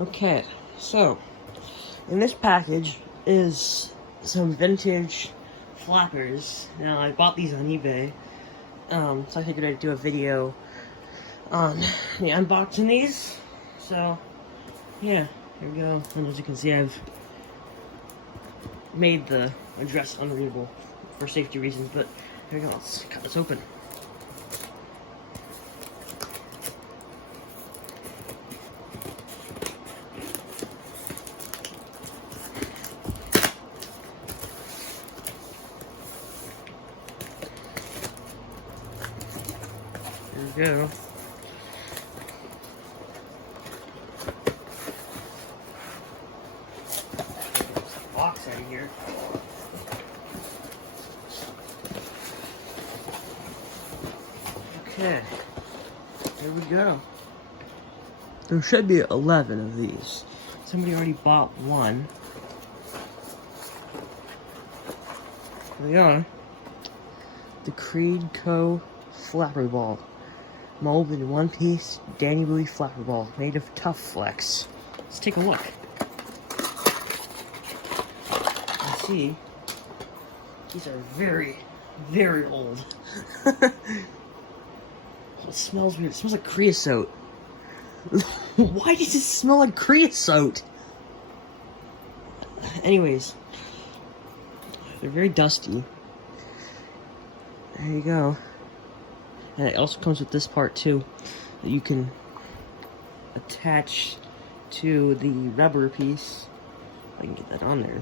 Okay, so in this package is some vintage flappers. Now, I bought these on eBay, so I figured I'd do a video on the unboxing these. So, yeah, here we go. And as you can see, I've made the address unreadable for safety reasons, but here we go. Let's cut this open. There we go. Box out of here. Okay, here we go. There should be 11 of these. Somebody already bought one. Here we are. The Creed Co. Flapper Ball. Molded in one-piece Danny Bowie Flapper Ball, made of Tough Flex. Let's take a look. You see, these are very, very old. It smells weird. It smells like creosote. Why does it smell like creosote? Anyways, they're very dusty. There you go. And it also comes with this part too, that you can attach to the rubber piece. I can get that on there.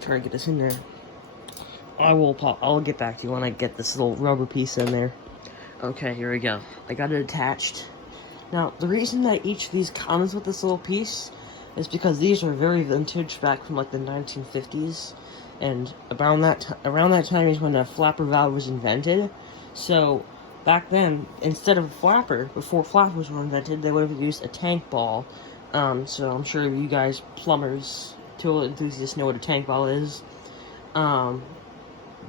Try to get this in there. I'll get back to you when I get this little rubber piece in there. Okay, here we go. I got it attached. Now, the reason that each of these comes with this little piece is because these are very vintage, back from like the 1950s. And around that time is when a flapper valve was invented. So back then, instead of a flapper, before flappers were invented, they would have used a tank ball. So I'm sure you guys, plumbers, tool enthusiasts, know what a tank ball is.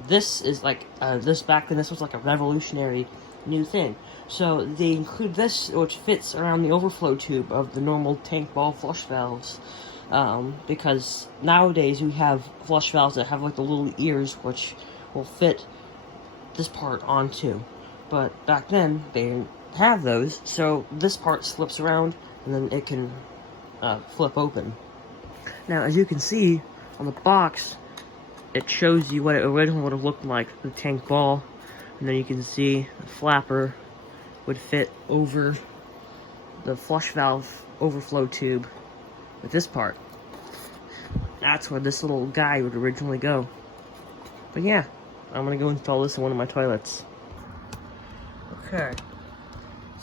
This is like back then. This was like a revolutionary new thing. So they include this, which fits around the overflow tube of the normal tank ball flush valves. Because nowadays we have flush valves that have like the little ears which will fit this part onto, but back then they didn't have those, so this part slips around and then it can flip open. Now, as you can see on the box, it shows you what it originally would have looked like, the tank ball, and then you can see the flapper would fit over the flush valve overflow tube. With this part, that's where this little guy would originally go. But yeah, I'm gonna go install this in one of my toilets. Okay,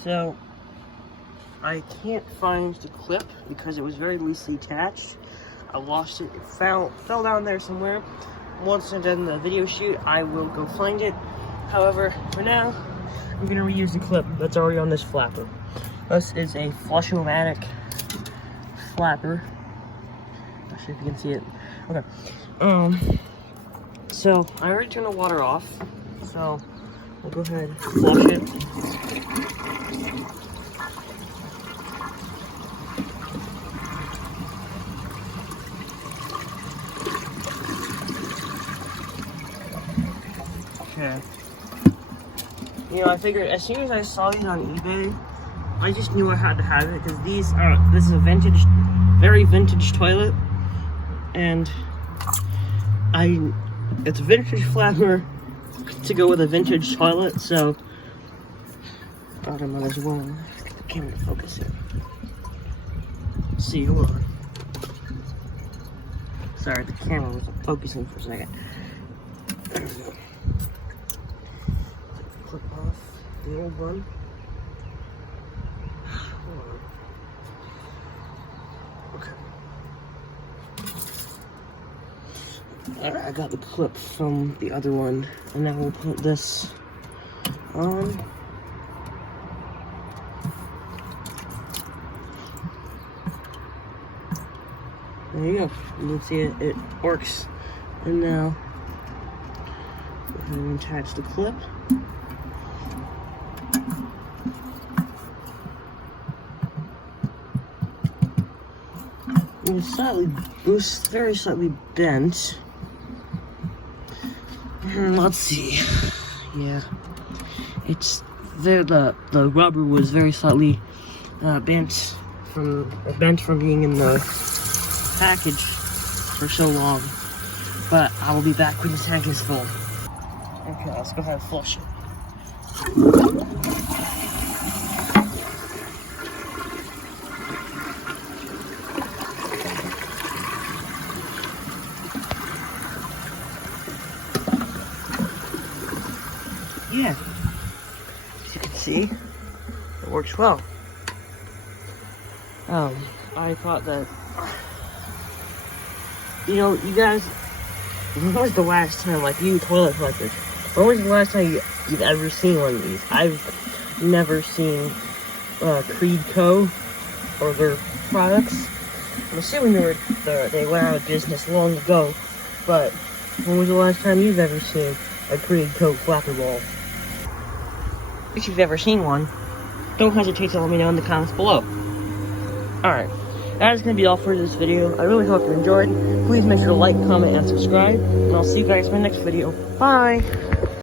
so I can't find the clip because it was very loosely attached. I lost it. It fell down there somewhere. Once I'm done the video shoot, I will go find it. However, for now, I'm gonna reuse the clip that's already on this flapper. This is a Flush-O-Matic flapper. Not sure if you can see it. Okay. So I already turned the water off. So we'll go ahead and flush it. Okay. You know, I figured as soon as I saw these on eBay, I just knew I had to have it because this is a vintage, very vintage toilet, and it's a vintage flapper to go with a vintage toilet, so thought I might as well get the camera to focus it. See, hold on. Sorry, the camera wasn't focusing for a second. There we go. Clip off the old one. I got the clip from the other one, and now we'll put this on. There you go. You can see it works. And now, go ahead and attach the clip. It was very slightly bent. Let's see. Yeah, it's there. The rubber was very slightly bent from being in the package for so long. But I will be back when the tank is full. Okay, let's go ahead and flush it. Yeah, as you can see, it works well. I thought that, you know, you guys, when was the last time, like you toilet collectors, when was the last time you've ever seen one of these? I've never seen Creed Co. or their products. I'm assuming they went out of business long ago, but when was the last time you've ever seen a Creed Co. flapper ball? If you've ever seen one, don't hesitate to let me know in the comments below. Alright, that is going to be all for this video. I really hope you enjoyed. Please make sure to like, comment, and subscribe. And I'll see you guys in my next video. Bye!